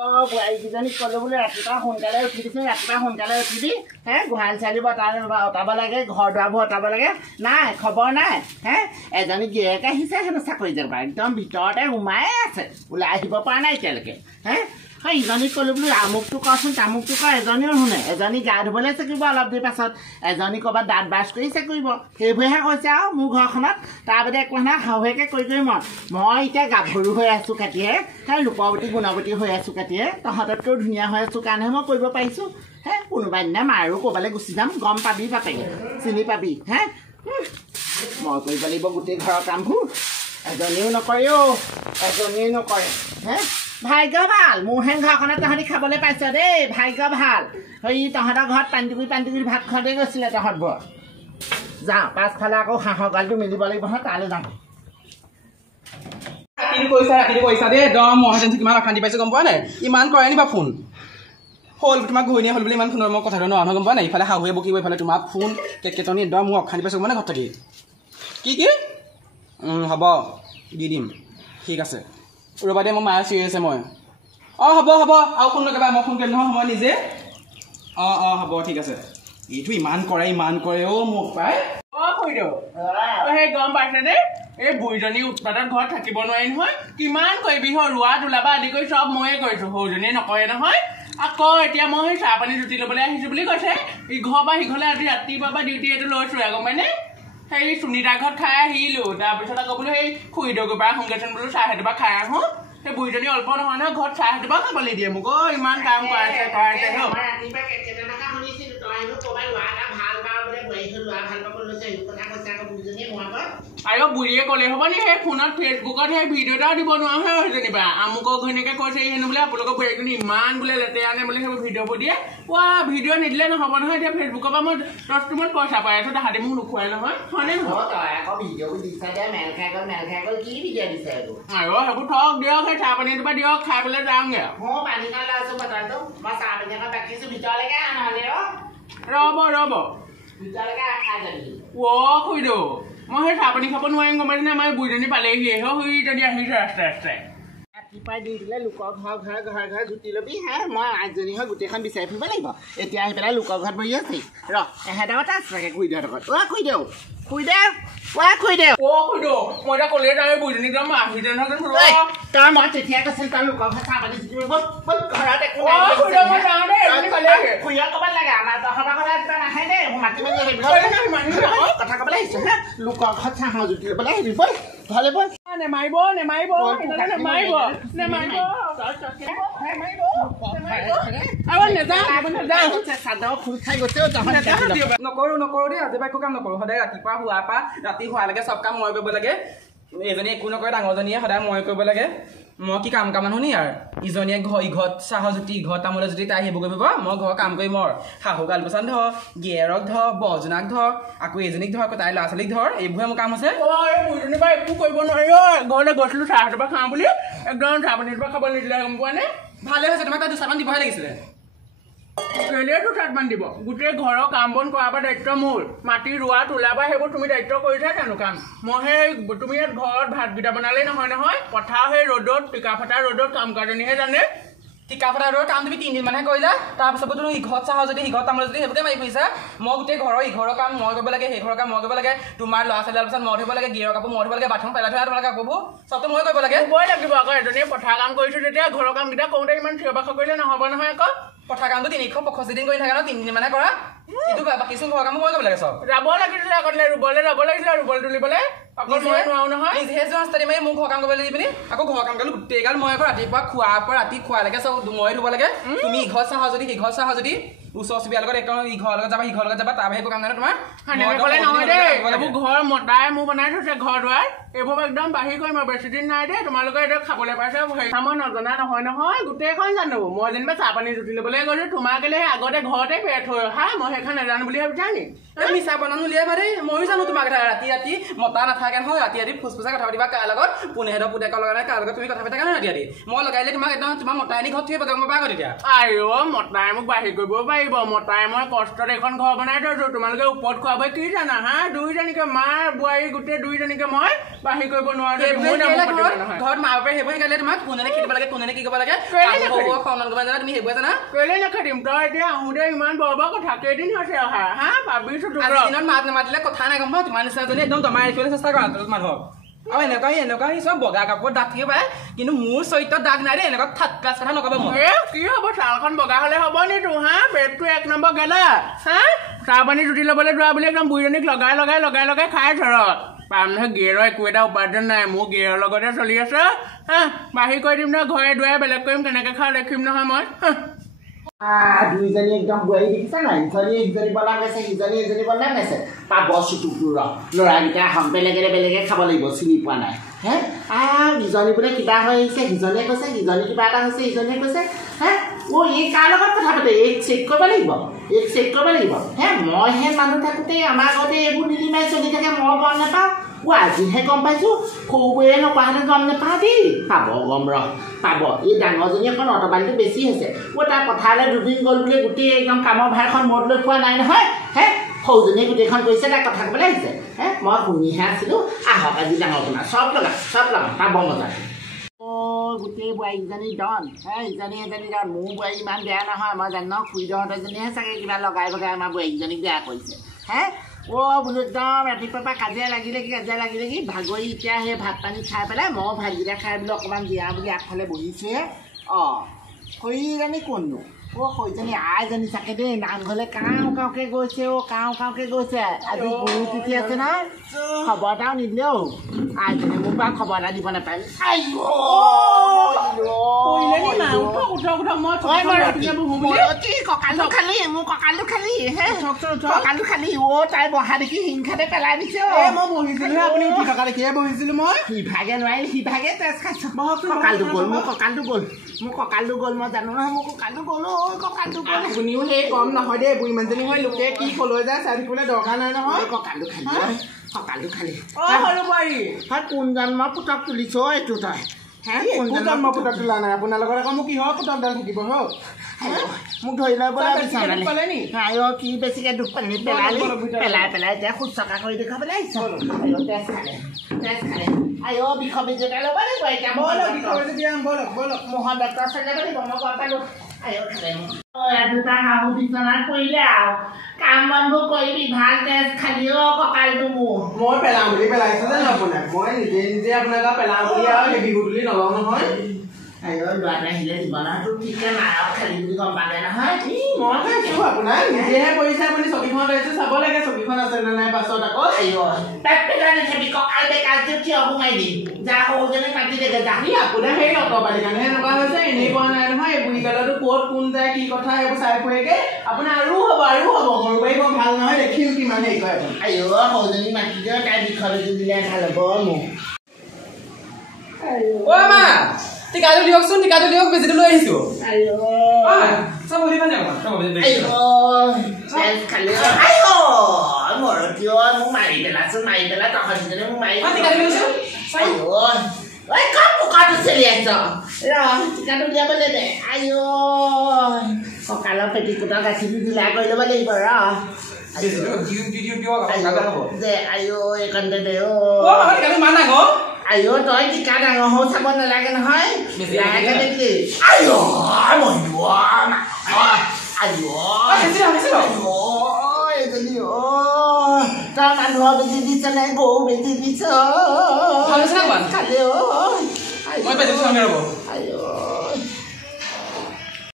বোৱাৰীকেইজনীক ক'লো বোলে ৰাতিপুৱা সোনকালে উঠি দিছোঁ, ৰাতিপুৱা সোনকালে উঠিবি গোহালি চালি অঁতাব লাগে, ঘৰ দুৱাৰবোৰ অঁতাব লাগে। নাই, খবৰ নাই। এজনী গিৰিয়েক আহিছে হেনো চাকৰি যাব একদম ভিতৰতে সোমায়ে আছে, ওলাই আহিব পৰা নাই এতিয়ালৈকে। ইজনীক ক'লো বোলো আমুকটো কচোন তামুকটো ক, এজনীও শুনে। এজনী গা ধুবলৈ চেকিব অলপ দেৰি পাছত, এজনী ক'ৰবাত দাঁত ব্ৰাছ কৰি চেকিব। সেইবোৰেহে কৈছে আৰু মোৰ ঘৰখনত। তাৰ বাদে একো নহয়, শাহুৱেকে কৰি মই এতিয়া গাভৰু হৈ আছোঁ কাটিয়ে, ৰূপৱতী গুণৱতী হৈ আছোঁ কাটিয়ে, তহঁততকৈও ধুনীয়া হৈ আছোঁ কাৰণেহে মই কৰিব পাৰিছোঁ। কোনোবা দিনা মাৰো ক'ৰবালৈ গুচি যাম, গম পাবি বাপেকে, চিনি পাবি। মই কৰিব লাগিব গোটেই ঘৰৰ কামবোৰ, এজনীও নকৰে এজনীও নকৰে। ভাগ্য ভাল, মোৰহে ঘৰখনত তহঁতি খাবলৈ পাইছ দেই, ভাগ্য ভাল। তহঁতৰ ঘৰত পানীটুকুৰি ভাত খোৱাতে গৈছিলে তহঁতবোৰ। যাওঁ পাছফালে আকৌ হাঁহৰ গঁৰালটো মিলিব লাগিব নহয়, তালৈ যাওঁ। ৰাতিটো কৈছা দেই, একদম মহাজনটো কিমান অশান্তি পাইছে গম পোৱা নাই? ইমান কৰে নিবা ফোন হ'ল, তোমাক ঘূৰণীয়া হ'ল বুলি ইমান ফোনৰ মই কথাটো নহয় গম পোৱা নাই? ইফালে শাহুৱে বকিব, ইফালে তোমাক ফোন কেটকেটনি, একদম মোৰ অশান্তি পাইছোঁ মানে ঘৰত থাকি। কি হ'ব দি দিম, ঠিক আছে। ৰ'বা দে, মই মায়ে চিঞৰি আছে। মই হ'ব আৰু ফোন নকৰিবা, মই ফোন কৰিম নহয় সময় নিজে। হ'ব ঠিক আছে। এইটো ইমান কৰে মোক পাই। খুৰীদেউ সেই গম পাইছে দেই, এই বুঢ়ীজনী উৎপাদত ঘৰত থাকিব নোৱাৰি নহয়। কিমান কৰিবি ৰোৱা তোলা পৰা আদি কৰি চব ময়ে কৰিছোঁ, সৰুজনীয়ে নকৰে নহয়। আকৌ এতিয়া মই সেই চাহ পানী জুতি ল'বলৈ আহিছোঁ বুলি কৈছে। ইঘৰ পৰা সিঘৰলৈ আজি ৰাতিপুৱা পৰা ডিউটি এইটো লৈছোঁ গম পাইনে? সেই সুনীতাৰ ঘৰত খাই আহিলোঁ, তাৰপিছত আকৌ বোলো সেই খুৰীদেউৰ পৰা আহোঁগেচোন বোলো, চাহ এটোপা খাই আহোঁ। সেই বুঢ়ীজনী অল্প নহয় নহয়, ঘৰত চাহ এটোপা খাবলৈ দিয়ে মোক। ইমান কাম কৰাইছে আৰু বুঢ়ীয়ে ক'লে হ'ব নি? সেই ফোনত ফেচবুকত সেই ভিডিঅ' এটাও দিব নোৱাৰো যেনিবা, আমুকৰ ঘৈণীয়েকে কৈছে হেনো বোলে আপোনালোকৰ বোৱাৰীজনী ইমান বোলে লেতেৰা আনে বোলে, সেইবোৰ ভিডিঅ'বোৰ দিয়ে। ভিডিঅ' নিদিলে নহ'ব নহয়, এতিয়া ফেচবুকৰ পৰা মই 10 টোমত পইচা পাই আছোঁ, তাহাঁতি মোক নোখোৱাই নহয়, হয়নে নহয়? সেইবোৰ থওক দিয়ক, সেই চাহ পানী এটোপা দিয়ক, খাই পেলাই যাওঁগে। ৰ'ব খুৰীদেউ, মই সেই চাহ পানী খাব নোৱাৰিম গম পাইছেনে? আমাৰ বুঢ়ীজনী পালেহিয়ে যদি আহিছে ৰাস্তাই। ৰাতিপুৱাই দি দিলে লোকৰ ঘৰে জুতি ল'বি। মই আজনী হৈ গোটেইখন বিচাৰি ফুৰিব লাগিব। এতিয়া আহি পেলাই লোকৰ ঘৰত বহি আছি। এহেঁতৰ কথা আছে চাগে খুৰীদেউহঁতৰ ঘৰত। খুৰীদেউ মই এতিয়া ক'লে যাওঁ বুঢ়ীজনীক যাম আহিছে নহয়। তই মই তেতিয়াই কৈছিল তই লোকৰ ঘৰত চাহ পানী জুতি ঘৰত একো খুৰীয়ে ক'বাত লাগে, আমাৰ তহঁতৰ ঘৰত কিবা নাহে দেই, মাতি মেলি কথা ক'বলৈ আহিছোঁ। লোকৰ ঘৰত চাহ জুতি ল'বলৈ আহিবি, ব'ল ঘৰলৈ ব'ল। নেমাৰিব নকৰো দেই, আজি পৰা একো কাম নকৰো। সদায় ৰাতিপুৱা শোৱাৰ পৰা ৰাতি শোৱালৈকে চব কাম মই কৰিব লাগে। এজনী একো নকৰে, ডাঙৰজনীয়ে সদায় মই কৰিব লাগে। মই কি কাম মানুহ নি আৰু? ইজনীয়ে ইঘৰত চাহৰ জুতি, ইঘৰত তামোলৰ জুতি, তাই সেইবোৰ কৰিব। মই ঘৰৰ কাম কৰি শাহু গালপচান ধৰ, গিয়েৰক ধৰ, বজনাক ধৰ, আকৌ এজনীক ধৰ, আকৌ তাইৰ ল'ৰা ছোৱালীক ধৰ, এইবোৰহে মোৰ কাম আছে। বুঢ়ীজনীৰ পৰা একো কৰিব নোৱাৰি। ঘৰলৈ গৈছিলোঁ চাহ এটোপা খাওঁ বুলি, একদম চাহ পানী এটোপা খাবলৈ নিদিলে গম পোৱা নে? ভালে হৈছে, তোমাক তাত 2 চাহমান দিবহে লাগিছিলে। কেলেতো 2 চাহমান দিব? গোটেই ঘৰৰ কাম বন কৰাৰ পৰা দায়িত্ব মোৰ। মাটি ৰোৱা তোলা বা সেইবোৰ তুমি দায়িত্ব কৰিছা জানো কাম? মই সেই তুমি ইয়াত ঘৰত ভাতকেইটা বনালেই নহয়, পথাৰ সেই ৰ'দত টিকা ফটা ৰ'দত কাম কৰাজনীহে জানে। টিকা ফটা ৰ'দৰ কাম তুমি 3 দিনমানহে কৰিলা, তাৰপিছত তুমি ইঘৰত চাহৰ যদি, সিঘৰত তামোলৰ যদি, সেইবোৰকে মাৰি ফুৰিছা। মই গোটেই ইঘৰৰ কাম মই কৰিব লাগে, সেই ঘৰৰ কাম মই কৰিব লাগে, তোমাৰ ল'ৰা ছোৱালী পিছত মই ধৰিব লাগে, গিয়েৰৰ কাপোৰ মই ধৰিব লাগে, বাথৰুম পেলাই থোৱা তোমালোকে কাপোৰবোৰ চবতো মই কৰিব লাগে। হ'বই লাগিব আকৌ, এজনীয়ে পথাৰ কাম কৰিছোঁ যেতিয়া ঘৰৰ কামকেইটা কৰোঁতে ইমান থিয় বাস কৰিলে নহ'ব নহয় আকৌ। পথাৰ কামটো 365 দিন কৰি থাকে ন, 3 দিন মানে কৰা। এইটো বাকীচোন ঘৰৰ কামো মই কৰিব লাগে চব। যাব লাগিছিলে আগতে, ৰুবলৈ যাব লাগিছিলে, ৰুবলৈ তুলিবলৈ। আকৌ মই নোৱাৰো নহয়, নিজে যোৱা মাৰি মোক ঘৰ কাম কৰিবলৈ দি পিনি আকৌ ঘৰ কাম কৰিলোঁ গোটেই গাল মই আকৌ ৰাতিপুৱা খোৱাৰ পৰা ৰাতি খোৱালৈকে চব মই ধুব লাগে। তুমি ইঘৰত চাহ যদি, সিঘৰত চাহ যদি, ওচৰ চুবুৰীয়াৰ লগত একদম ইঘৰৰ লগত যাবা, সিঘৰৰ লগত যাবা, তাৰ বাহিৰে একো কাম নাই তোমাৰ। নহয় দেই, এইবোৰ ঘৰ মতাই মোৰ বনাই থৈছে ঘৰ দুৱাৰ, এইবোৰ একদম বাহিৰ কৰিম আৰু বেছি দিন নাই দেই। তোমালোকে এতিয়া খাবলৈ পাইছে, মই নজনা নহয়, গোটেইখন জানো। মই যেনিবা চাহ পানী জুতি ল'বলৈ গ'লো, তোমাৰ কেলে আগতে ঘৰতে পেট থৈ মই সেইখন নাজানো বুলি ভাবিছা নি? মিছা বনানো উলিয়াবা দেই, ময়ো জানো তোমাৰ কথা। ৰাতি মতা নাথাকে নহয়, ৰাতি ফুচফুচাই কথা পাতিবা কাৰ লগত, পুনেহেঁতৰ পুতেকৰ লগত কাৰ লগত তুমি কথা পাতা কাৰণে ৰাতি মই লগাইলে তোমাক একদম তোমাৰ মতাই নি ঘৰত থৈ গম পাবা তেতিয়া। মতাই মোক বাহিৰ কৰিব পাৰিব, মতাই মই কষ্টত এখন ঘৰ বনাই থৈছো, তোমালোকে ওপৰত খোৱাব কি জানা? দুইজনীকে মাৰ বোৱাৰী গোটেই দুইজনীকে মই বাহিৰ কৰিব নোৱাৰো। ঘৰত মা বাপে সেইবোৰ শিকালে তোমাক, কোনে খেলিব লাগে, কোনে কি কৰিব লাগে, খনন কৰিব জানা তুমি সেইবোৰ জানা কেলে নাখাদিম তই এতিয়া আহোঁতে ইমান বৰ বৰ কথা কেইদিন হৈছে অহা হা ভাবিছো তোক আজি দিনত মাত নামাতিলে কথা নাই গম পাওঁ তোমাৰ নিচিনাজনী একদম দমাই ৰাখিবলৈ চেষ্টা কৰা মানুহক আৰু এনেকুৱা চব বগা কাপোৰত দাগ থাকিব পাৰে কিন্তু মোৰ চৰিত্ৰত দাগ নাই দেই এনেকুৱা থাৰ্ড ক্লাছ কথা নকবা মই কি হ'ব ছালখন বগা হ'লে হ'ব নি তোৰ হা পেটটো 1 নম্বৰ গেলা হা চাহ পানী জুতি ল'বলৈ যোৱা বুলি একদম বুঢ়ীজনীক লগাই খাই ধৰক পাম নহয় গিয়েৰৰ একো এটা উপাৰ্জন নাই মোৰ গিয়েৰৰ লগতে চলি আছে হা বাঢ়ি কৈ দিম নহয় ঘৰে দুৱাৰে বেলেগ কৰিম কেনেকৈ খাওঁ দেখিম নহয় মই দুইজনী একদম বোৱাৰী দেখিছে নাই ইজনী বনাই গৈছে সিজনী এজনী বনাই গৈছে পাব চুটুকুৰ ল'ৰাকেইটা বেলেগে খাব লাগিব চিনি পোৱা নাই হে ইজনী বোলে কিবা হৈ আহিছে সিজনীয়ে কৈছে সিজনী কিবা এটা হৈছে ইজনীয়ে কৈছে হে এই কাৰ লগত কথা পাতে এই চেক কৰিব লাগিব হে মইহে মানুহ থাকোঁতে আমাৰ আগতে এইবোৰ নিলিমাই চলি থাকে মই গম নাপাওঁ আজিহে গম পাইছোঁ সৰুবোৰে নকৰাহেঁতেন গম নাপাওঁ দেই পাব গম পাব এই ডাঙৰজনী এখন অটবালিটো বেছি হৈছে তাৰ পথাৰলৈ দুদিন গ'ল বুলি গোটেই একদম কামৰ ভাৰখন মূৰত লৈ পোৱা নাই নহয় হে সৰুজনীয়ে গোটেইখন কৰিছে তাই কথা ক'বলৈ আহিছে হে মই শুনিহে আছিলোঁ আহক আজি ডাঙৰ আপোনাৰ চব লগাম পাব মজা গোটেই বোৱাৰীকেইজনী ডন ইজনী এজনী ডন মোৰ বোৱাৰী ইমান বেয়া নহয় মই জানো খুৰীদহঁতজনীহে চাগে কিবা লগাই বগাই আমাৰ বোৱাৰীকেইজনীক বেয়া কৰিছে হে বোলো একদম ৰাতিপুৱাৰ পৰা কাজিয়া লাগি লাগি ভাগৰি এতিয়া সেই ভাত পানী খাই পেলাই মই ভাতকেইটা খাই বোলো অকণমান দিয়া বুলি আগফালে বহিছোঁহে খুৰীজনী কোননো সৈজনী আইজনী চাগে দেই নামঘৰলৈ কাওঁকৈ গৈছে কাওঁকৈ গৈছে আজি গুৰু তিথি আছে নহয় খবৰ এটাও নিদিলেও আইজনী মোৰ পৰা খবৰ এটা দিব নাপায় কঁকালটো খালি তাই বহা দেখি হিংসাতে পেলাই দিছে মই বহিছিলো আপুনি উঠি থকা দেখিহে বহিছিলো মই সিভাগে নোৱাৰিলে সিভাগে তেজ খাইছো কঁকালটো গ'ল মোৰ কঁকালটো গ'ল মই জানো নহয় মোৰ কঁকালটো গ'ল আপুনিও সেই কম নহয় দেই বুঢ়ী মানুহজনী হৈ লোকে কি কলৈ যায় চাই থাকিবলৈ দৰকাৰ নাই নহয় কঁকালটো খালি সৰু বোৱাৰী কোন জন্ম পুতক তুলিছ এইটো তই জন্ম পুতক তোলা নাই আপোনাৰ লগত আকৌ মোক কিহৰ পুতকডাল থাকিব মোক ধৰি লৈ বোলে কি বেছিকে দুখ পানী পেলাই এতিয়া শুশ্ৰূষা কৰি দেখুৱাবলৈ আহিছ তেজ খালে বিষ বেজী ল'ব লাগিব এতিয়া মোহন ডক্টৰ ওচৰত যাব লাগিব মই গম পালোঁ দুটা শাহু বিচনাত পৰিলে আৰু কাম বনবোৰ কৰিবি ভাল তেজ খালি কঁকালটো মোৰ মই পেলাম বুলি পেলাইছো যে আপোনাক মই নিজে আপোনাক পেলাম বুলি আৰু সেই বিহু তুলি নলওঁ নহয় ল'ৰাটো আহিলে জীৱনটো ঠিকে নাই খালি বুলি গম পালে নহয় মই খাইছোঁ আপোনাক নিজেহে কৰিছে আপুনি ছবিখন লৈছে চাব লাগে ছবিখন আছে নে নাই পাছত আকৌ তাক পেলাই নাথাবি কঁকাল বেকাৰটো থিয় সোমাই দিম যা সৰুজনী মাতি দেগে যা আপোনাৰ সেই অটবালিৰ কাৰণে এনেকুৱা হৈছে এনেই পোৱা নাই নহয় এই বুঢ়ীকালতো ক'ত কোন যায় কি কথা এইবোৰ চাই ফুৰেগে আপোনাৰ আৰু হ'ব সৰু বাৰী বৰ ভাল নহয় দেখিম কিমান হেৰি কৰে সৰুজনী মাতি দিওঁ তাই বিষৰ বেজী দিলে ভাল হ'ব মোক টিকাটো দিয়ক বেজীটো লৈ আহিছোঁ চব বুলি মানে মোক মাৰি পেলাই তহঁতজনী মোক মাৰি টিকাটো চলি আছ টিকাটো দিয়াবলৈ দে কঁকালৰ পেটিকোটৰ গাখীৰটো ঢিলা কৰি ল'ব লাগিব এইকণতে দে তই টিকা ডাঙৰ হৈ চাব নালাগে নহয় লাহেকে দেখি তই মানুহৰ বেজি দিছ নে গৰু বেজি দিছ খালে